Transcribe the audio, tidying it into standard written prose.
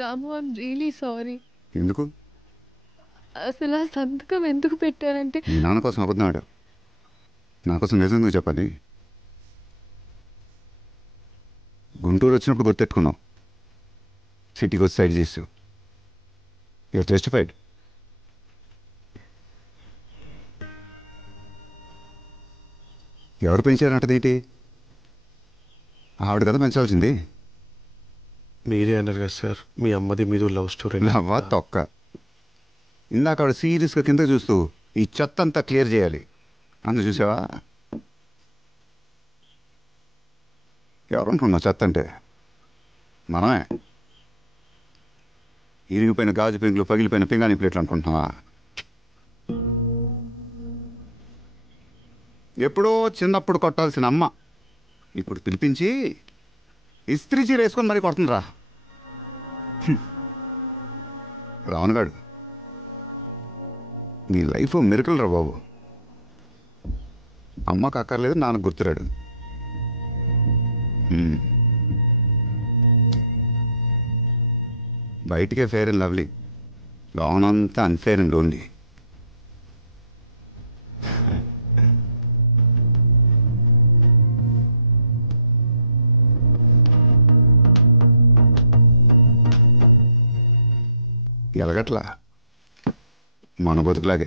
Ramu, I'm really sorry. ఎందుకు? అసలు ఆ సంతకం ఎందుకు పెట్టారంటే మీ నాన్న కోసం అబద్ధం ఆడావు, నా కోసం నిజం ఎందుకు చెప్పాలి? గుంటూరు వచ్చినప్పుడు గుర్తెట్టుకున్నావు, సిటీకి వచ్చి సైడ్ చేసావు. You are justified. ఎవరు పెంచారంటదేంటి? ఆవిడ కదా పెంచాల్సింది. మీరే అన్నారు కదా సార్, మీ అమ్మది మీది లవ్ స్టోరీ. నవ్వా తొక్క. ఇందాక ఆవిడ సీరియస్గా కింద చూస్తూ ఈ చెత్త అంతా క్లియర్ చేయాలి అందు చూసావా? ఎవరనుకున్నావు చెత్త అంటే? మనమే. ఇరిగిపోయిన గాజు పెంకులు, పగిలిపోయిన పింగాణి ప్లేట్లు అనుకుంటున్నావా? ఎప్పుడో చిన్నప్పుడు కొట్టాల్సిన అమ్మ ఇప్పుడు పిలిపించి ఇస్త్రీ చీర వేసుకొని మరీ కొడుతుందిరా. రావణగాడు, నీ లైఫ్ మిరకల్ రా బాబు. అమ్మకు అక్కర్లేదు, నాన్నకు గుర్తురాడు. బయటికే ఫేర్ అండ్ లవ్లీ, లోనంతా అన్ఫేర్ అండ్ లోన్లీ. ఎలగట్లా మన బతుకులాగే.